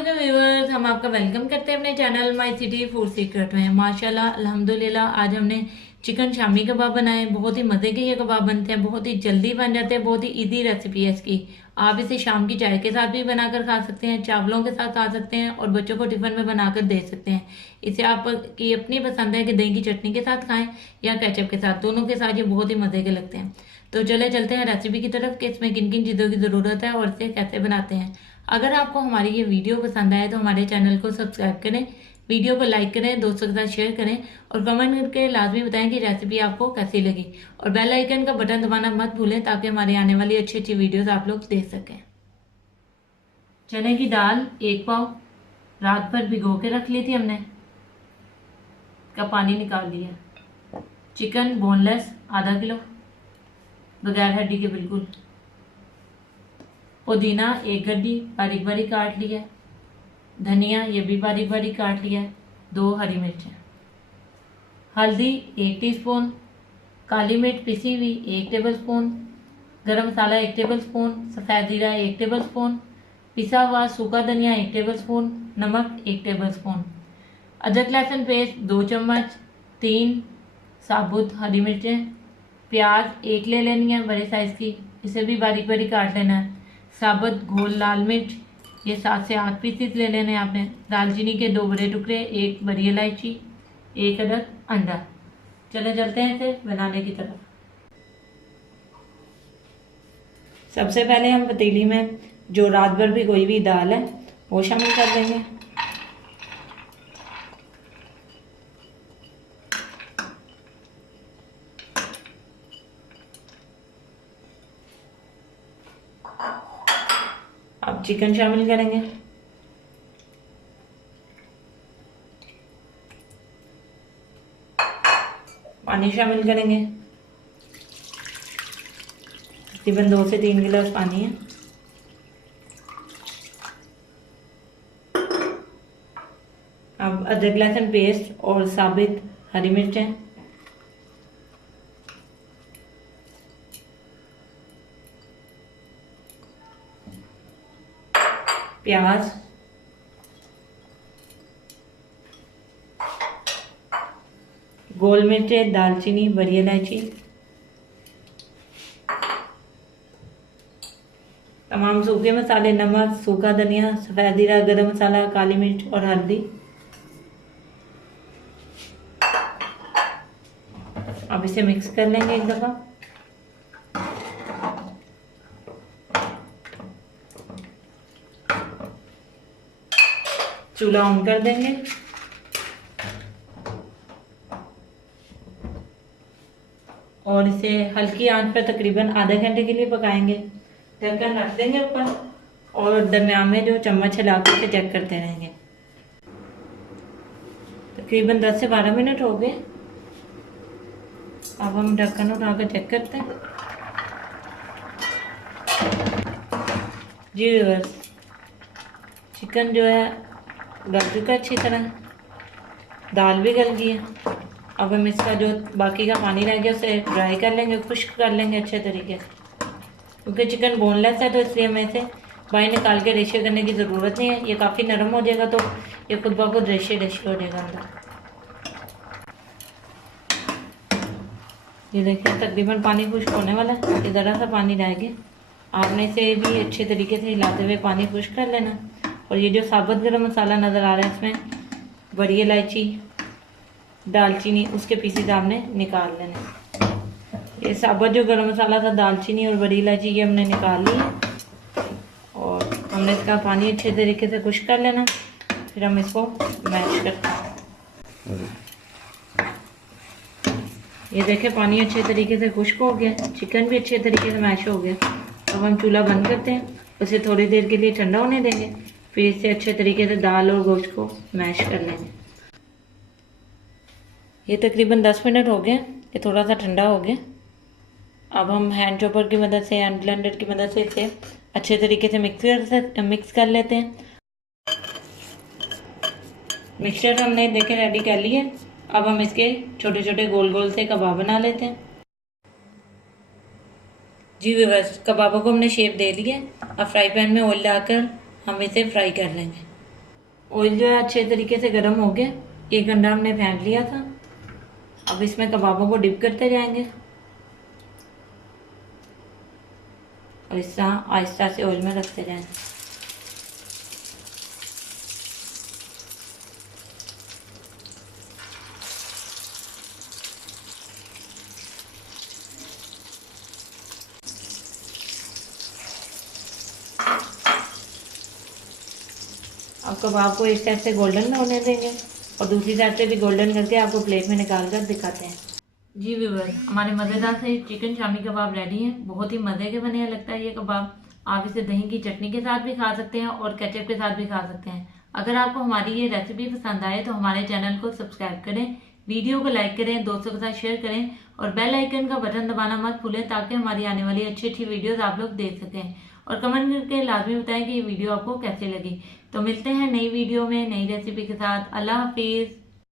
वालेकुम व्यूअर्स, हम आपका वेलकम करते हैं अपने channel my city food secret में। माशाल्लाह अल्हम्दुलिल्लाह आज हमने चिकन शामी कबाब बनाए। बहुत ही मज़े के ये कबाब बनते हैं, बहुत ही जल्दी बन जाते हैं, बहुत ही इजी रेसिपी है इसकी। आप इसे शाम की चाय के साथ भी बनाकर खा सकते हैं, चावलों के साथ खा सकते हैं और बच्चों को टिफिन में बनाकर दे सकते हैं। इसे आपकी अपनी पसंद है कि दही की चटनी के साथ खाएं या केचप के साथ, दोनों के साथ ये बहुत ही मज़े के लगते हैं। तो चले चलते हैं रेसिपी की तरफ कि इसमें किन किन चीज़ों की ज़रूरत है और इसे कैसे बनाते हैं। अगर आपको हमारी ये वीडियो पसंद आए तो हमारे चैनल को सब्सक्राइब करें, वीडियो को लाइक करें, दोस्तों के साथ शेयर करें और कमेंट करके लाजमी बताएं कि रेसिपी आपको कैसी लगी। और बेल आइकन का बटन दबाना मत भूलें ताकि हमारी आने वाली अच्छी अच्छी वीडियोस आप लोग देख सकें। चने की दाल 1 पाव रात भर भिगो के रख ली थी हमने, का पानी निकाल लिया। चिकन बोनलेस आधा किलो, बगैर हड्डी के बिल्कुल। पुदीना 1 गड्डी बारीक बारीक काट लिया। धनिया ये भी बारीक बारीक काट लिया। 2 हरी मिर्चें। हल्दी 1 टीस्पून। काली मिर्च पिसी हुई 1 टेबलस्पून। गरम मसाला 1 टेबलस्पून। सफ़ेद जीरा 1 टेबलस्पून। पिसा हुआ सूखा धनिया 1 टेबलस्पून। नमक 1 टेबलस्पून। अदरक लहसुन पेस्ट 2 चम्मच। 3 साबुत हरी मिर्चें। प्याज 1 ले लेनी है बड़े साइज़ की, इसे भी बारीक बारीक काट लेना है। साबुत घोल लाल मिर्च ये 7 से 8 पीसेस ले लेने हैं आपने। दालचीनी के 2 बड़े टुकड़े, 1 बड़ी इलायची, 1 अदद अंडा। चले चलते हैं इसे बनाने की तरफ। सबसे पहले हम पतीली में जो रात भर भिगोई हुई दाल है वो शामिल कर देंगे। अब चिकन शामिल करेंगे। पानी शामिल करेंगे, तकरीबन 2 से 3 गिलास पानी है। अब अदरक लहसुन पेस्ट और साबित हरी मिर्चें, प्याज, गोल मिर्चें, दालचीनी, बड़ी इलायची, तमाम सूखे मसाले, नमक, सूखा धनिया, सफ़ेद जीरा, गरम मसाला, काली मिर्च और हल्दी। अब इसे मिक्स कर लेंगे एक दफ़ा। चूल्हा ऑन कर देंगे और इसे हल्की आंच पर तकरीबन आधे घंटे के लिए पकाएंगे। ढक्कन रख देंगे ऊपर और दरमियान में जो चम्मच हिला के चेक करते रहेंगे। तकरीबन 10 से 12 मिनट हो गए। अब हम ढक्कन उठाकर चेक करते हैं। जी व्यूअर्स, चिकन जो है गल चुका अच्छी तरह, दाल भी गल गई है। अब हम इसका जो बाकी का पानी रह गया उसे ड्राई कर लेंगे, खुश्क कर लेंगे अच्छे तरीके से। क्योंकि चिकन बोनलेस है तो इसलिए हमें इसे बाहर निकाल के रेशे करने की ज़रूरत नहीं है। ये काफ़ी नरम हो जाएगा तो ये खुद ब खुद रेशे रेशे हो जाएगा अंदर। ये देखिए तकरीबन पानी खुश्क होने वाला है, ये ज़रा सा पानी रह गया। आपने इसे भी अच्छे तरीके से हिलाते हुए पानी खुश्क कर लेना। और ये जो साबुत गरम मसाला नज़र आ रहा है इसमें बड़ी इलायची, दालचीनी, उसके पीसेस आपने निकाल लेने। ये साबुत जो गरम मसाला था, दालचीनी और बड़ी इलायची, ये हमने निकाल ली है। और हमने इसका पानी अच्छे तरीके से खुश्क कर लेना। फिर हम इसको मैश करते हैं। ये देखें पानी अच्छे तरीके से खुश्क हो गया, चिकन भी अच्छे तरीके से मैश हो गया। अब हम चूल्हा बंद करते हैं, उसे थोड़ी देर के लिए ठंडा होने देंगे। फिर इससे अच्छे तरीके से दाल और गोश्त को मैश कर लेंगे। ये तकरीबन 10 मिनट हो गए, ये थोड़ा सा ठंडा हो गया। अब हम हैंड चॉपर की मदद से, हैंड ब्लेंडर की मदद से इसे अच्छे तरीके से मिक्स कर लेते हैं। मिक्सचर हमने देखे रेडी कर लिए। अब हम इसके छोटे छोटे गोल गोल से कबाब बना लेते हैं। जी व्यूअर्स, कबाबों को हमने शेप दे दी है। अब फ्राई पैन में ऑयल डालकर हम इसे फ्राई कर लेंगे। ऑयल जो है अच्छे तरीके से गर्म हो गया, एक अंडा हमने फेंक लिया था। अब इसमें कबाबों को डिप करते जाएंगे और इस तरह आहिस्ता से ऑयल में रखते जाएंगे। अब कबाब को इस साइड से गोल्डन में होने देंगे और दूसरी साइड से भी गोल्डन करके आपको प्लेट में निकाल कर दिखाते हैं। जी व्यूअर, हमारे मज़ेदार से चिकन शामी कबाब रेडी हैं। बहुत ही मज़े के बने हैं लगता है ये कबाब। आप इसे दही की चटनी के साथ भी खा सकते हैं और केचप के साथ भी खा सकते हैं। अगर आपको हमारी ये रेसिपी पसंद आए तो हमारे चैनल को सब्सक्राइब करें, वीडियो को लाइक करें, दोस्तों के साथ शेयर करें और बेल आइकन का बटन दबाना मत भूलें ताकि हमारी आने वाली अच्छी अच्छी वीडियोस आप लोग देख सकें। और कमेंट करके लाजमी बताएं कि ये वीडियो आपको कैसी लगी। तो मिलते हैं नई वीडियो में नई रेसिपी के साथ। अल्लाह हाफिज।